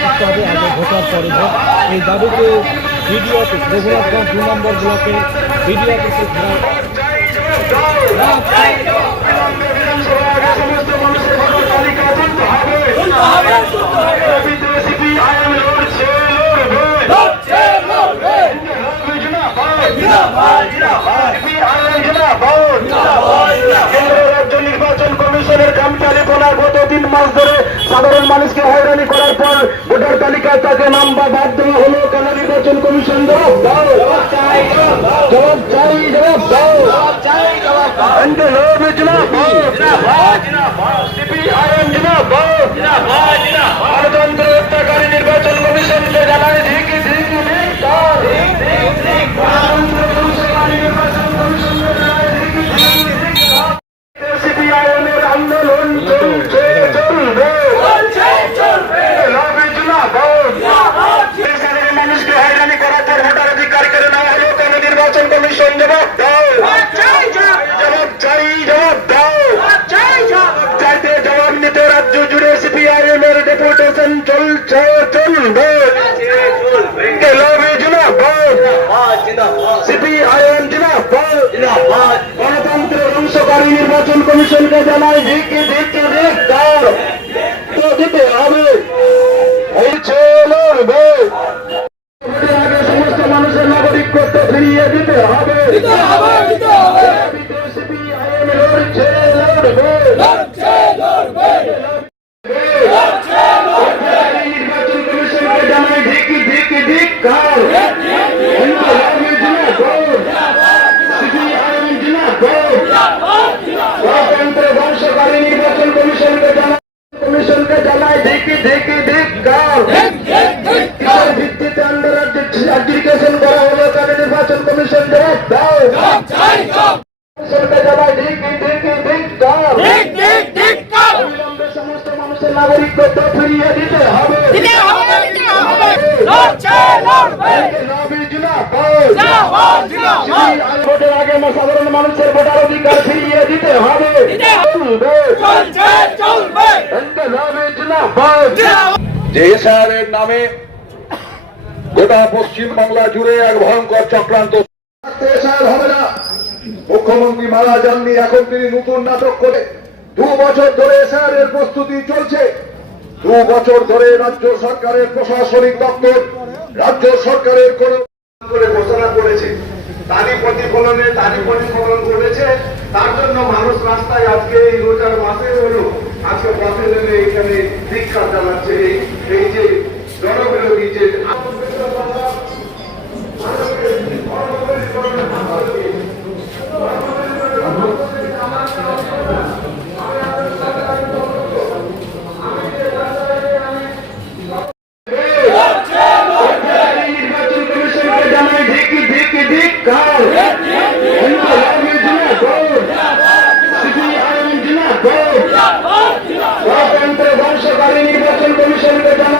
নিযুক্ত হবে আগে ভোটার পরে ভোট। এই দাবিতে বিডিও অফিস রঘুনাথগঞ্জ 2 নম্বর ব্লকের বিডিও অফিসে ঘেরাও। নির্বাচন কমিশনের কামচালিপনা গত 3 মাস ধরে সাধারণ মানুষকে হয়রানি করার পর ভোটার তালিকায় তাকে নাম বা বাদ দেওয়া হলো। কেন নির্বাচন কমিশন জবাব দাও, জবাব চাই, জবাব দাও। গণতন্ত্র হত্যাকারী নির্বাচন কমিশনকে জানায় ধিকি ধিকি সিপিআইএমের আন্দোলন চলছে, চলবে, মানুষকে হয়রানি করার পর ভোটার অধিকার কেড়ে নেওয়া হলো। কেন নির্বাচন কমিশন জবাব দাও, জবাব চাই, জবাব দাও। চাইতে জবাব নিতে রাজ্য জুড়ে সিপিআইএম এর ডেপুটেশন চলছে, চলবে, সিপিআইএম জিন্দাবাদ। গণতন্ত্রের ধ্বংসকারী নির্বাচন কমিশনকে জানায় ধিকি ধিকি ধিক্কার। তো দিতে হবে, এই চলবে। ভোটের আগে সমস্ত মানুষের নাগরিকত্ব ফিরিয়ে দিতে হবে। সিপিআইএম লড়ছে, লড়বে, নির্বাচন কমিশনকে জানায় ধিকি ধিকি ধিক্কার। গণতন্ত্র ধ্বংসকারী নির্বাচন কমিশনকে জানায় ধিকি ধিকি ধিক্কার। কিসের ভিত্তিতে অ্যাডজুডিকেশন করা হলো? কেন নির্বাচন কমিশন জবাব দাও, কমিশনকে জানায় ধিকি ধিকি ধিক্কার। অবিলম্বে সমস্ত মানুষের নাগরিকত্ব ফিরিয়ে দিতে হবে। ভোটের আগে সাধারণ মানুষের ভোটার অধিকার ফিরিয়ে দিতে হবে। যে এসআইআরের নামে গোটা পশ্চিম বাংলা জুড়ে এক ভয়ঙ্কর চক্রান্ত হবে না। মুখ্যমন্ত্রী মারা যাননি, এখন তিনি নতুন নাটক করে 2 বছর ধরে এসআইআরের প্রস্তুতি চলছে। 2 বছর ধরে রাজ্য সরকারের প্রশাসনিক দপ্তর রাজ্য সরকারের কোন করে ঘোষণা করেছে, তারই প্রতিফলন করেছে। তার জন্য মানুষ রাস্তায় আজকে এই রোজার মাসে হলো আজকে পথে নেমে এখানে দীক্ষা জানাচ্ছে। এই যে